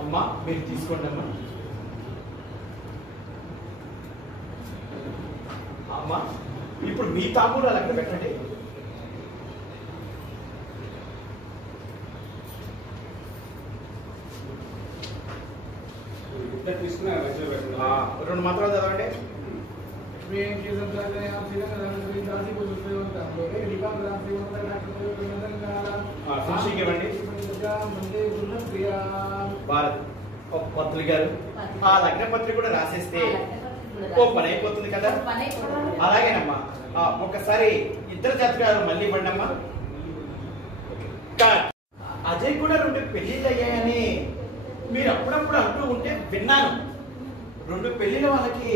అమ్మా మీరు తీసుకోండి అమ్మా. అమ్మా ఇప్పుడు మీ తాంబూలాలు అక్కడ పెట్టండి. రెండు మంత్రాలు చదవండి. ఫినిషింగ్ ఇవ్వండి. భారత్ పత్రి గారు ఆ లగ్న పత్రిక కూడా రాసేస్తే ఓ పని అయిపోతుంది కదా. అలాగేనమ్మా. ఒకసారి ఇద్దరు జాతకాలు మళ్ళీ ఇవ్వండి అమ్మా. అజయ్ కూడా 2 పెళ్లిళ్ళు అయ్యాయని మీరు అప్పుడప్పుడు అంటూ ఉంటే విన్నాను. 2 పెళ్లిళ్ళ వాళ్ళకి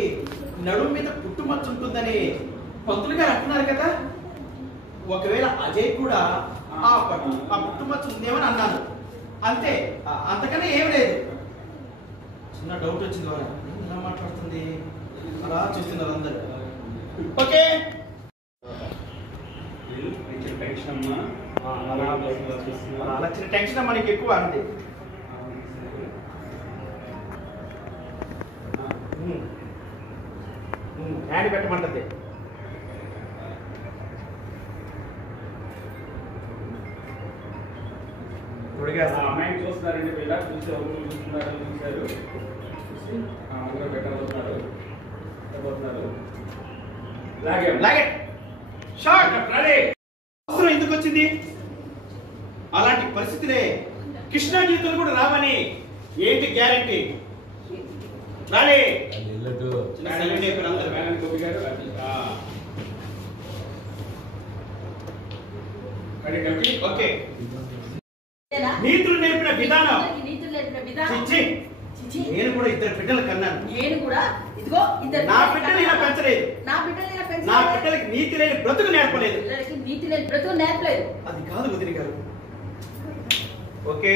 నడుము మీద పుట్టుమచ్చ ఉంటుందని పంతులు గారు అంటున్నారు కదా. ఒకవేళ అజయ్ కూడా ఆ పుట్టుమచ్చ ఉందేమని అన్నాను. అంతే, అంతకన్నా ఏం లేదు. చిన్న డౌట్ వచ్చింది. వారు ఎలా మాట్లాడుతుంది అలా చూస్తున్నారు అందరు. ఓకే అలా చిన్న టెన్షన్ మనకి ఎక్కువ అంతే. హ్యాండ్ పెట్టమంటది. అమ్మాయిని చూస్తున్నారండి. పిల్ల చూసి ఎవరు చూస్తున్నారు చూశారు. అందరూ పెట్టబోతున్నారు. అవసరం ఎందుకు వచ్చింది? అలాంటి పరిస్థితులే కృష్ణా జీవితంలో కూడా రావని ఏంటి గ్యారంటీ? రాలే ఓకే. నీతులు నేర్పిన విధానం. నేను కూడా 2 బిడ్డలు కన్నాను. నేను కూడా ఇదిగో నా బిడ్డలు ఇలా పెంచలేదు. నా బిడ్డలకి నీతి లేని బ్రతుకు నేర్పలేదు. నీతి లేని బ్రతుకు నేర్పలేదు. అది కాదు వదిలి గారు. ఓకే